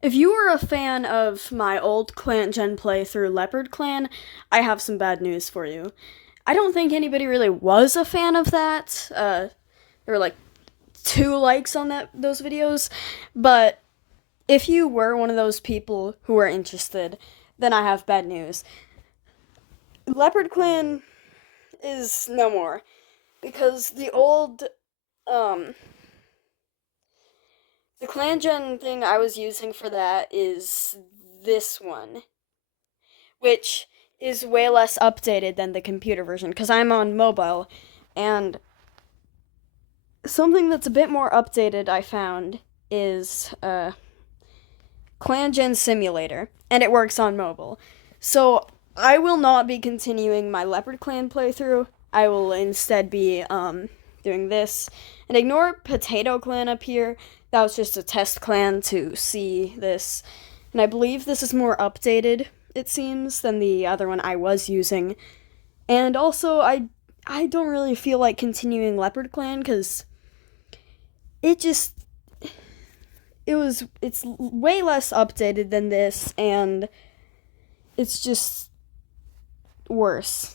If you were a fan of my old Clangen playthrough LeopardClan, I have some bad news for you. I don't think anybody really was a fan of that. There were like 2 likes on those videos, but if you were one of those people who were interested, then I have bad news. LeopardClan is no more because um the ClanGen thing I was using for that is this one, which is way less updated than the computer version because I'm on mobile. And something that's a bit more updated I found is ClanGen Simulator, and it works on mobile. So I will not be continuing my Leopard Clan playthrough. I will instead be doing this. And ignore Potato Clan up here. That was just a test clan to see this. And I believe this is more updated, it seems, than the other one I was using. And also, I don't really feel like continuing Leopard Clan because it just it's way less updated than this, and it's just worse.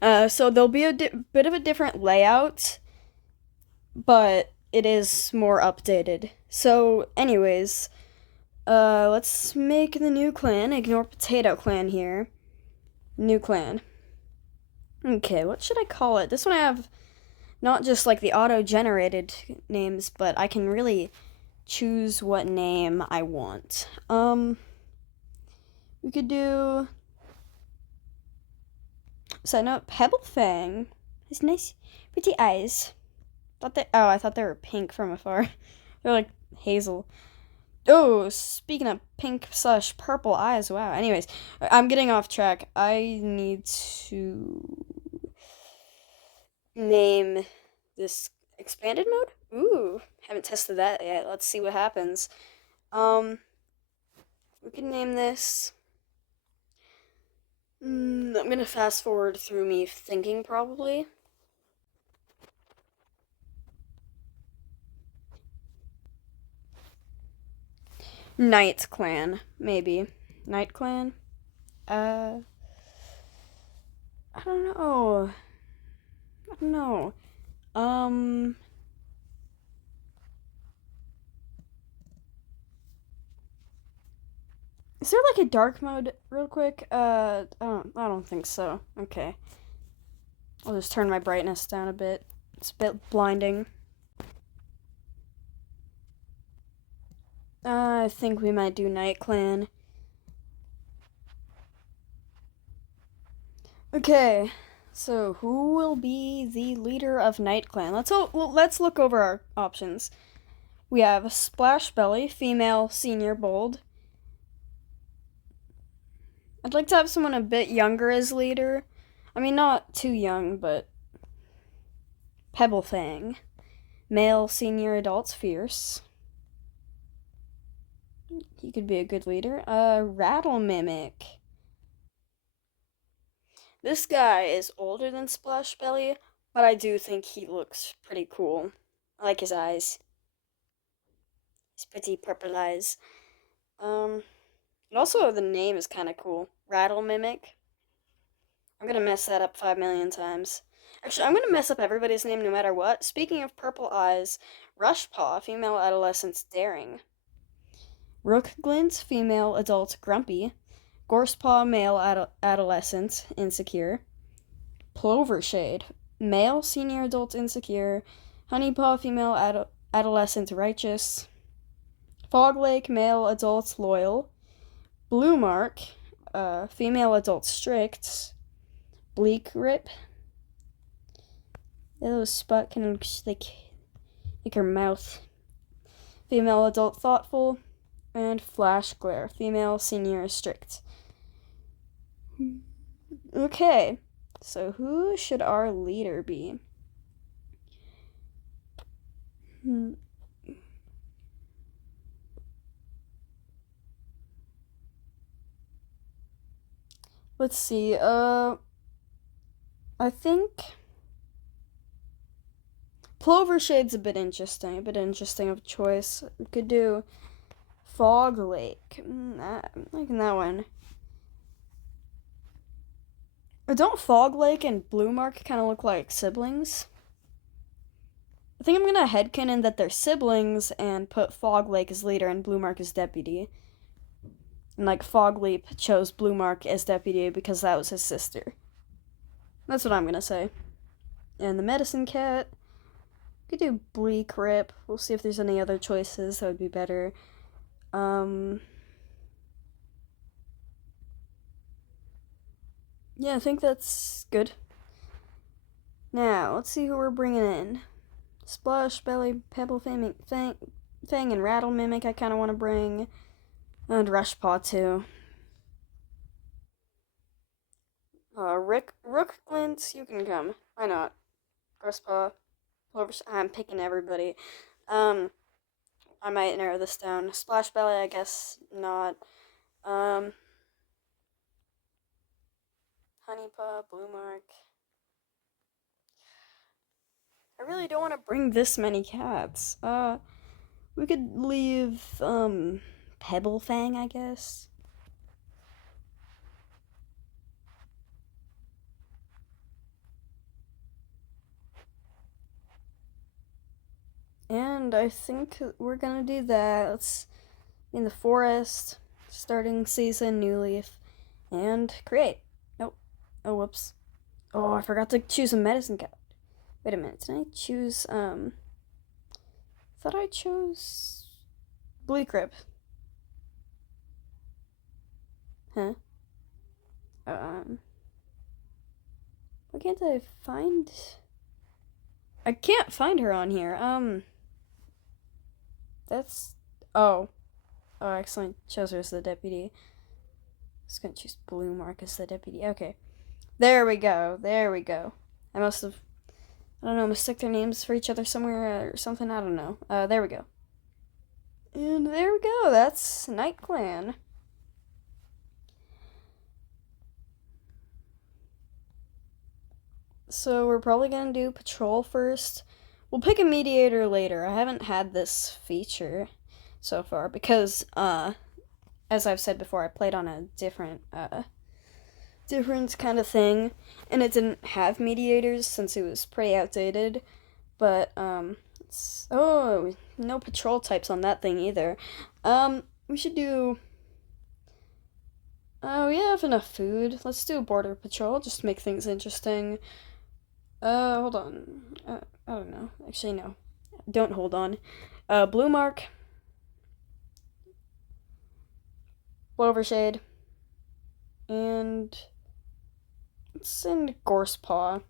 So there'll be a bit of a different layout, but it is more updated. So, anyways, let's make the new clan. Ignore Potato Clan here. New clan. Okay, what should I call it? This one I have not just like the auto-generated names, but I can really choose what name I want. We could do sign up Pebble Fang. His nice, pretty eyes. I thought they were pink from afar. They're like hazel. Oh, speaking of pink slash purple eyes, wow. Anyways, I'm getting off track. I need to name this expanded mode. Ooh, haven't tested that yet. Let's see what happens. Um, we can name this. I'm gonna fast forward through me thinking probably. NightClan, maybe. NightClan? Uh, I don't know. I don't know. Um, is there like a dark mode real quick? I don't think so. Okay. I'll just turn my brightness down a bit. It's a bit blinding. I think we might do NightClan. Okay. So, who will be the leader of NightClan? Let's look over our options. We have Splash Belly, female, senior, bold. I'd like to have someone a bit younger as leader. I mean, not too young, but Pebble Fang, male, senior, adults, fierce. He could be a good leader. Rattle Mimic. This guy is older than Splash Belly, but I do think he looks pretty cool. I like his eyes. His pretty purple eyes. And also the name is kind of cool. Rattle Mimic. I'm gonna mess that up 5 million times. Actually, I'm gonna mess up everybody's name no matter what. Speaking of purple eyes, Rushpaw, female adolescent, daring. Rookglint, female adult, grumpy. Gorsepaw, male adolescent, insecure. Plovershade, male senior adult, insecure. Honeypaw, female adolescent, righteous. Foglake, male adult, loyal. Bluemark, female adult, strict. Bleak Rip, that little spot kind of looks like her mouth. Female adult, thoughtful. And Flash Glare, female senior, strict. Okay, so who should our leader be? Let's see. I think Plovershade's a bit interesting of a choice. We could do Fog Lake. I'm liking that one. Don't Fog Lake and Blue Mark kind of look like siblings? I think I'm gonna headcanon that they're siblings and put Fog Lake as leader and Blue Mark as deputy. And like Fog Leap chose Blue Mark as deputy because that was his sister. That's what I'm gonna say. And the Medicine Cat. We could do Bleak Rip. We'll see if there's any other choices that would be better. Yeah, I think that's good. Now, let's see who we're bringing in. Splash, Belly, Pebble, Fang, and Rattle Mimic I kind of want to bring. And Rushpaw, too. Rook Glint, you can come. Why not? Rushpaw. I'm picking everybody. I might narrow this down. Splash Belly, I guess not. Honeypaw, Blue Mark. I really don't want to bring this many cats. We could leave, Pebble Fang, I guess. And I think we're gonna do that. Let's in the forest, starting season, new leaf, and create. Nope. Oh, whoops. Oh, I forgot to choose a medicine cat. Wait a minute. Did I choose, thought I chose Bleak Rip. Huh? Why can't I find... I can't find her on here. That's... Oh. Oh, I accidentally chose her as the deputy. I was gonna choose Blue Mark as the deputy. Okay. There we go. There we go. I must have... I don't know, mistook their names for each other somewhere or something. I don't know. There we go. And there we go. That's NightClan. So we're probably gonna do patrol first. We'll pick a mediator later. I haven't had this feature so far because, as I've said before, I played on a different kind of thing, and it didn't have mediators since it was pretty outdated. But oh, no patrol types on that thing either. We should do. Oh, we have enough food. Let's do border patrol. Just make things interesting. Hold on. I don't know. Actually, no. Don't hold on. Blue Mark. Clovershade. And let's send Gorsepaw.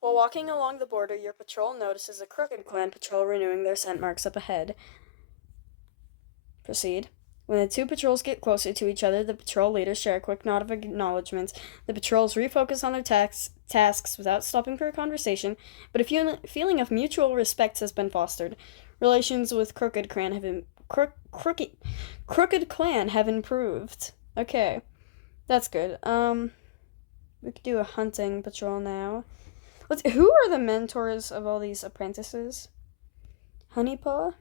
While walking along the border, your patrol notices a Crooked Clan patrol renewing their scent marks up ahead. Proceed. When the two patrols get closer to each other, the patrol leaders share a quick nod of acknowledgement. The patrols refocus on their tasks without stopping for a conversation, but a feeling of mutual respect has been fostered. Relations with Crooked Clan have improved. Okay, that's good. We could do a hunting patrol now. Who are the mentors of all these apprentices? Honeypaw,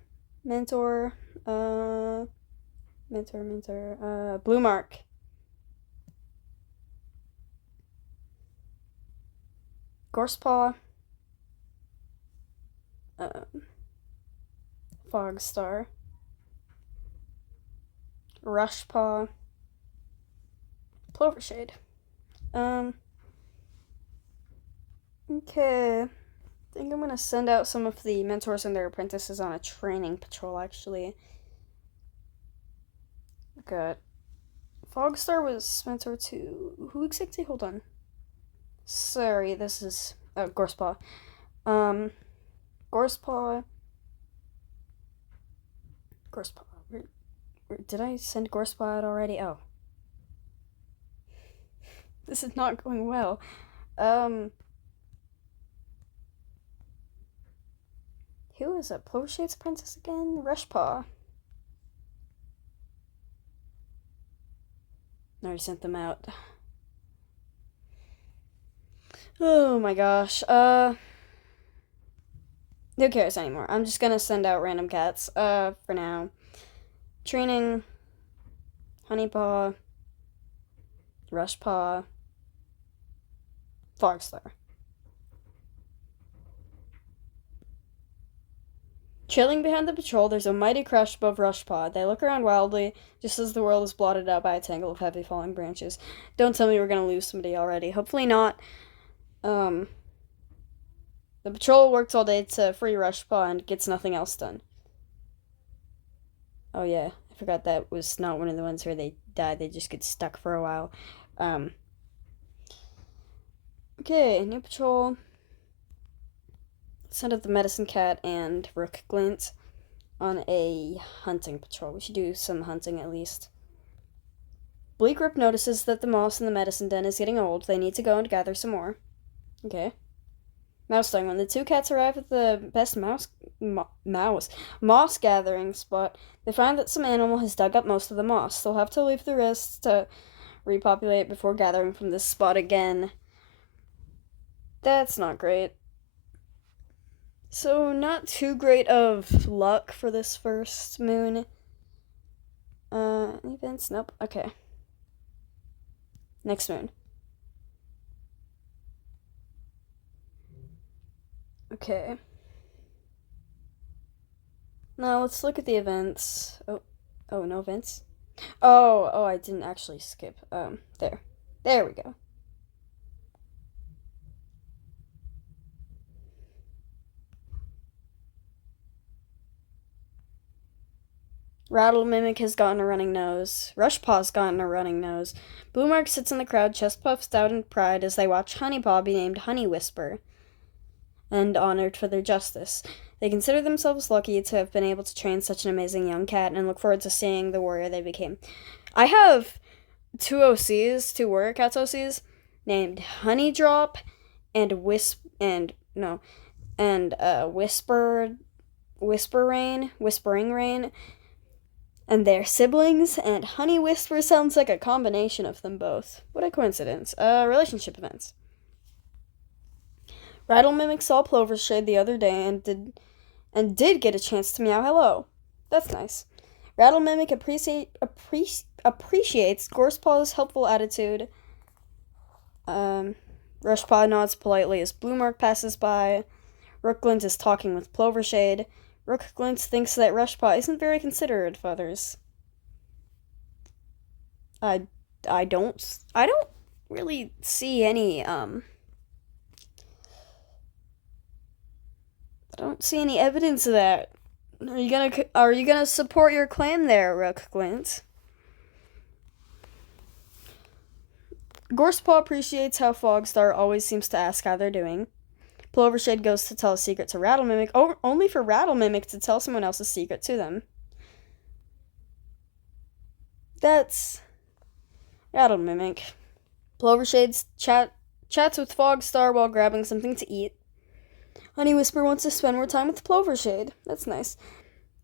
mentor. Blue Mark. Gorsepaw. Fogstar. Rushpaw. Plovershade. Okay. I think I'm gonna send out some of the mentors and their apprentices on a training patrol, actually. Good. Fogstar was mentor to who exactly? Hold on. Sorry, this is Gorsepaw. Gorsepaw. Did I send Gorsepaw out already? Oh. This is not going well. Who is it? Plovershade's apprentice again? Rushpaw. I already sent them out. Oh my gosh. Who cares anymore? I'm just gonna send out random cats. For now. Training, Honeypaw, Rushpaw, Fogstar. Chilling behind the patrol, there's a mighty crash above Rushpaw. They look around wildly, just as the world is blotted out by a tangle of heavy falling branches. Don't tell me we're gonna lose somebody already. Hopefully not. Um, the patrol works all day to free Rushpaw and gets nothing else done. Oh yeah, I forgot that was not one of the ones where they die. They just get stuck for a while. Um, okay, new patrol. Send out the medicine cat and Rook Glint on a hunting patrol. We should do some hunting at least. Bleakrip notices that the moss in the medicine den is getting old. They need to go and gather some more. Okay. Mouse Dung. When the two cats arrive at the best moss gathering spot, they find that some animal has dug up most of the moss. They'll have to leave the rest to repopulate before gathering from this spot again. That's not great. So, not too great of luck for this first moon. Events? Nope. Okay. Next moon. Okay. Now let's look at the events. Oh, no events. Oh, I didn't actually skip. There we go. Rattle Mimic has gotten a running nose. Rushpaw's gotten a running nose. Bluemark sits in the crowd, chest puffed out in pride as they watch Honeypaw be named Honey Whisper and honored for their justice. They consider themselves lucky to have been able to train such an amazing young cat and look forward to seeing the warrior they became. I have two warrior cats OCs, named Honeydrop and Whispering Rain, and their siblings, and Honey Whisper sounds like a combination of them both. What a coincidence. Relationship events. Rattle Mimic saw Plovershade the other day and did get a chance to meow hello. That's nice. Rattle Mimic appreciates Gorsepaw's helpful attitude. Rushpaw nods politely as Bluemark passes by. Rookglint is talking with Plovershade. Rookglint thinks that Rushpaw isn't very considerate of others. I don't really see any I don't see any evidence of that. Are you gonna support your clan there, Rookglint? Gorsepaw appreciates how Fogstar always seems to ask how they're doing. Plovershade goes to tell a secret to Rattle Mimic, only for Rattle Mimic to tell someone else's secret to them. That's Rattle Mimic. Plovershade chats with Fogstar while grabbing something to eat. Honey Whisper wants to spend more time with Plovershade. That's nice.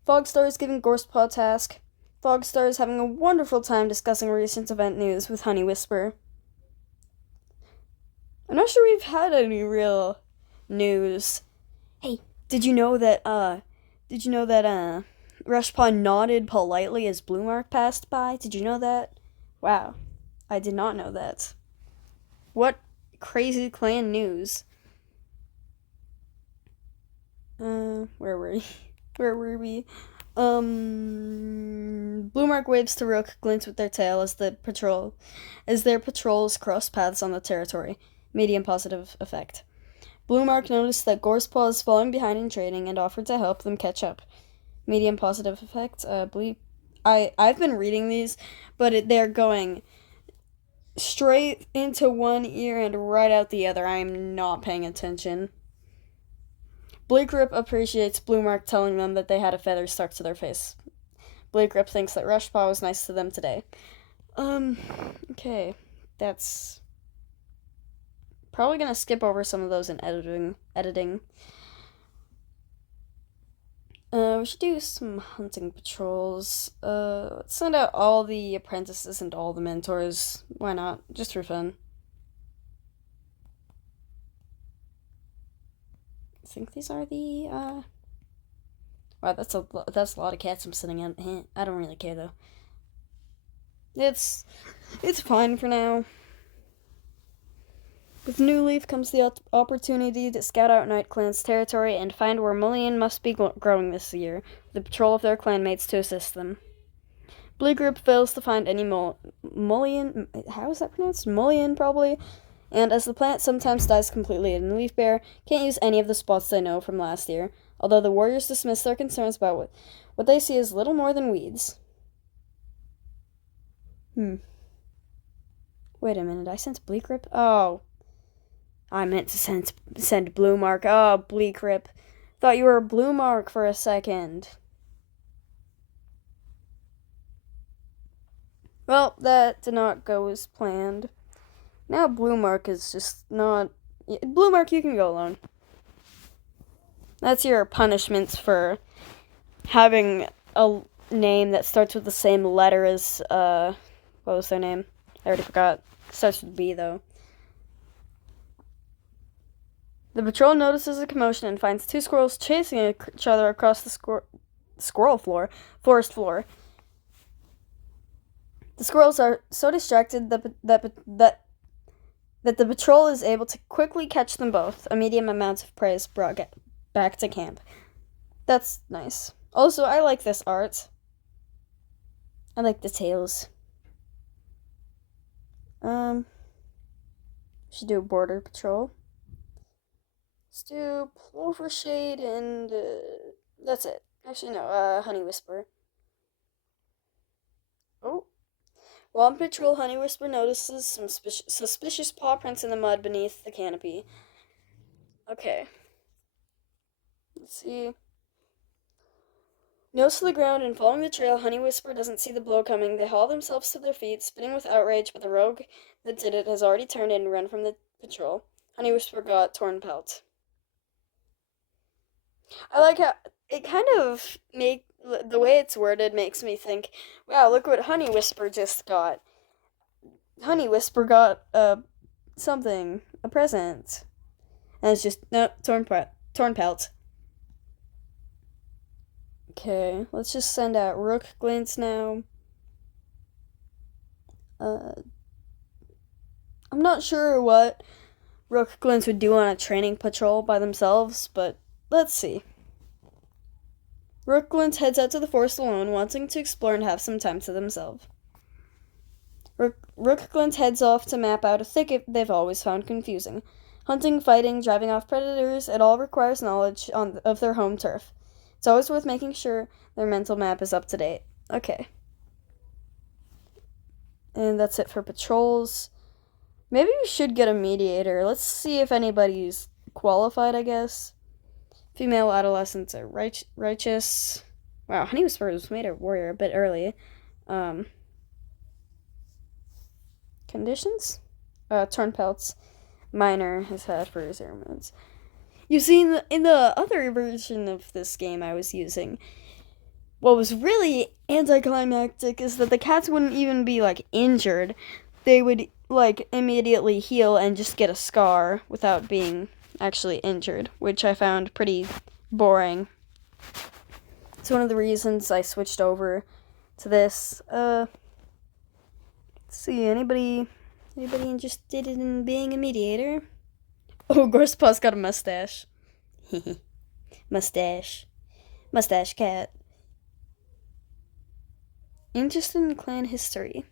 Fogstar is giving Gorsepaw a task. Fogstar is having a wonderful time discussing recent event news with Honey Whisper. I'm not sure we've had any real news. Hey, did you know that Rushpaw nodded politely as Bluemark passed by? Did you know that? Wow. I did not know that. What crazy clan news. Where were we? Where were we? Bluemark waves to Rook Glint with their tail as their patrols cross paths on the territory. Medium positive effect. Bluemark noticed that Gorsepaw is falling behind in training and offered to help them catch up. Medium positive effect. I've been reading these, but they're going straight into one ear and right out the other. I am not paying attention. Bleakrip appreciates Bluemark telling them that they had a feather stuck to their face. Bleakrip thinks that Rushpaw was nice to them today. Okay. That's probably gonna skip over some of those in editing. We should do some hunting patrols. Let's send out all the apprentices and all the mentors. Why not? Just for fun. think these are the, Wow, that's a lot of cats I'm sitting in. I don't really care, though. It's fine for now. With New Leaf comes the opportunity to scout out NightClan's territory and find where mullein must be growing this year, with the patrol of their clanmates to assist them. Blue Group fails to find any mullein. How is that pronounced? Mullein, probably. And as the plant sometimes dies completely in Leaf Bear, can't use any of the spots they know from last year, although the warriors dismiss their concerns about what they see as little more than weeds. Wait a minute, I sent Bleak Rip? Oh. I meant to send Blue Mark. Oh, Bleak Rip. Thought you were Blue Mark for a second. Well, that did not go as planned. Now Blue Mark is just not... Blue Mark, you can go alone. That's your punishment for having a name that starts with the same letter as, what was their name? I already forgot. It starts with B, though. The patrol notices a commotion and finds two squirrels chasing each other across the forest floor. The squirrels are so distracted that the patrol is able to quickly catch them both. A medium amount of prey is brought back to camp. That's nice. Also, I like this art. I like the tails. Should do a border patrol. Let's do Plover Shade and that's it. Actually, no. Honey Whisper. Oh. While on patrol, Honey Whisper notices some suspicious paw prints in the mud beneath the canopy. Okay. Let's see. Nose to the ground and following the trail, Honey Whisper doesn't see the blow coming. They haul themselves to their feet, spinning with outrage, but the rogue that did it has already turned in and run from the patrol. Honey Whisper got torn pelt. I like how it kind of the way it's worded makes me think, wow, look what Honey Whisper just got. Honey Whisper got something, a present. And it's just, no, torn pelt. Okay, let's just send out Rook Glints now. I'm not sure what Rook Glints would do on a training patrol by themselves, but let's see. Rook Glints heads out to the forest alone, wanting to explore and have some time to themselves. Rook Glints heads off to map out a thicket they've always found confusing. Hunting, fighting, driving off predators, it all requires knowledge of their home turf. It's always worth making sure their mental map is up to date. Okay. And that's it for patrols. Maybe we should get a mediator. Let's see if anybody's qualified, I guess. Female adolescents are righteous. Wow, Honey Whisperer was made a warrior a bit early. Conditions? Torn pelts. Minor has had for his airmans. You see, in the other version of this game I was using, what was really anticlimactic is that the cats wouldn't even be, like, injured. They would, like, immediately heal and just get a scar without being actually injured, which I found pretty boring. It's one of the reasons I switched over to this. Let's see, anybody interested in being a mediator? Oh, Gorspaw's got a mustache. Mustache cat. Interested in clan history.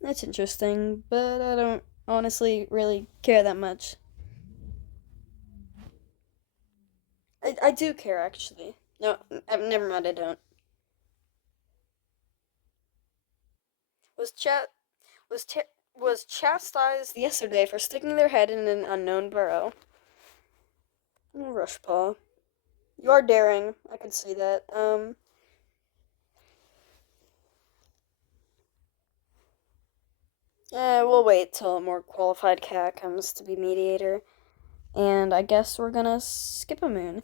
That's interesting, but I don't honestly really care that much. I do care, actually. No, never mind, I don't. Was chat was chastised yesterday for sticking their head in an unknown burrow. Oh, Rushpaw. You are daring. I can see that. We'll wait till a more qualified cat comes to be mediator. And I guess we're gonna skip a moon.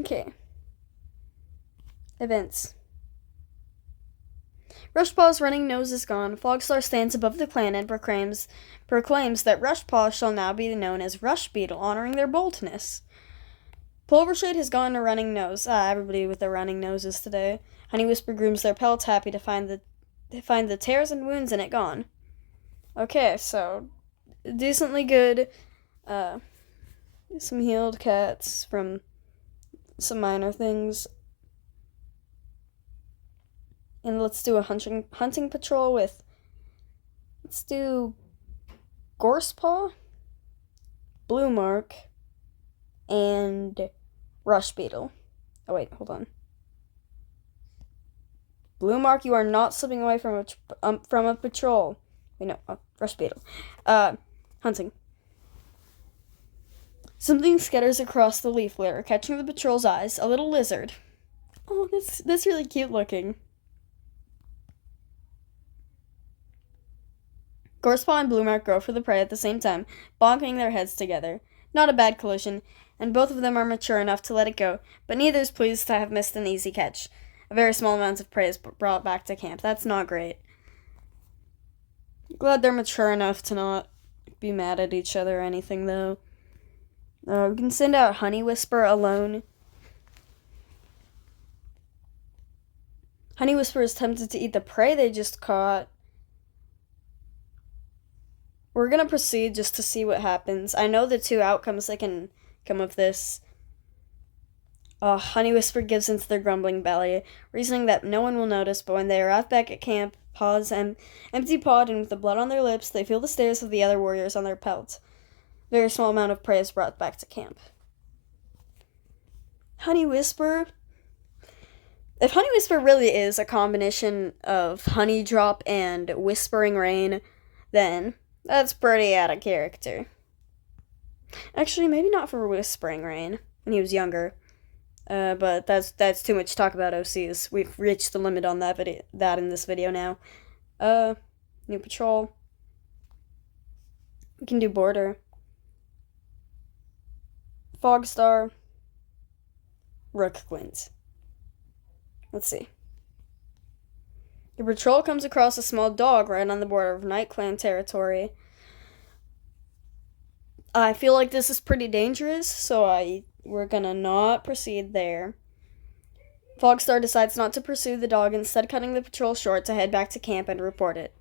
Okay. Events. Rushpaw's running nose is gone. Fogstar stands above the clan and proclaims that Rushpaw shall now be known as Rush Beetle, honoring their boldness. Pulvershade has gone a running nose. Everybody with their running noses today. Honey Whisper grooms their pelts, happy to find the tears and wounds in it gone. Okay, so decently good. Some healed cats from some minor things. And let's do a hunting patrol with. Let's do Gorsepaw, Blue Mark, and Rush Beetle. Oh wait, hold on. Blue Mark, you are not slipping away from a patrol. Wait, no, Rush Beetle. Hunting. Something scatters across the leaf litter, catching the patrol's eyes. A little lizard. Oh, that's really cute looking. Gorsepaw and Blue Mark go for the prey at the same time, bonking their heads together. Not a bad collision, and both of them are mature enough to let it go, but neither is pleased to have missed an easy catch. A very small amount of prey is brought back to camp. That's not great. Glad they're mature enough to not be mad at each other or anything, though. We can send out Honey Whisper alone. Honey Whisper is tempted to eat the prey they just caught. We're gonna proceed just to see what happens. I know the two outcomes that can come of this. Honey Whisper gives into their grumbling belly, reasoning that no one will notice, but when they arrive back at camp, paws empty-pawed and with the blood on their lips, they feel the stares of the other warriors on their pelts. A very small amount of prey is brought back to camp. Honey Whisper. If Honey Whisper really is a combination of Honey Drop and Whispering Rain, then that's pretty out of character. Actually, maybe not for Whispering Rain when he was younger. But that's too much to talk about OCs. We've reached the limit on that in this video now. New patrol. We can do border. Fogstar. Rook Glint. Let's see. The patrol comes across a small dog right on the border of NightClan territory. I feel like this is pretty dangerous, so we're gonna not proceed there. Fogstar decides not to pursue the dog, instead cutting the patrol short to head back to camp and report it.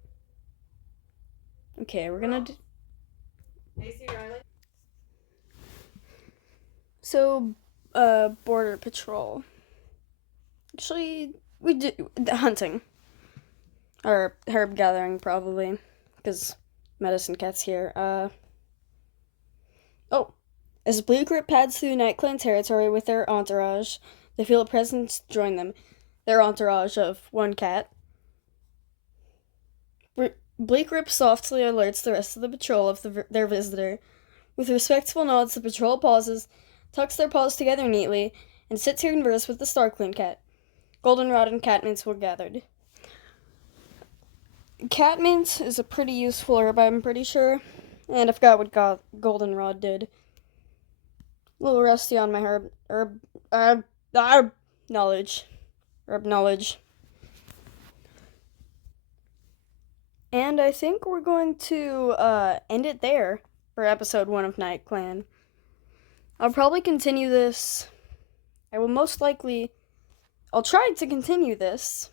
Okay, we're gonna So, border patrol. Actually, we do hunting. Or herb gathering, probably. Because medicine cat's here. As Blue Grip pads through NightClan territory with their entourage, they feel a presence join them. Their entourage of one cat. Bleak Grip softly alerts the rest of the patrol of their visitor. With respectful nods, the patrol pauses, tucks their paws together neatly, and sits to converse with the Starclan cat. Goldenrod and catmint were gathered. Catmint is a pretty useful herb, I'm pretty sure. And I forgot what Goldenrod did. A little rusty on my herb knowledge. Herb knowledge. And I think we're going to end it there for episode 1 of NightClan. I'll probably continue this. I'll try to continue this.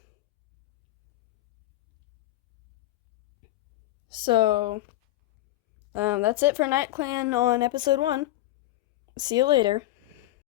So, that's it for NightClan on episode 1. See you later.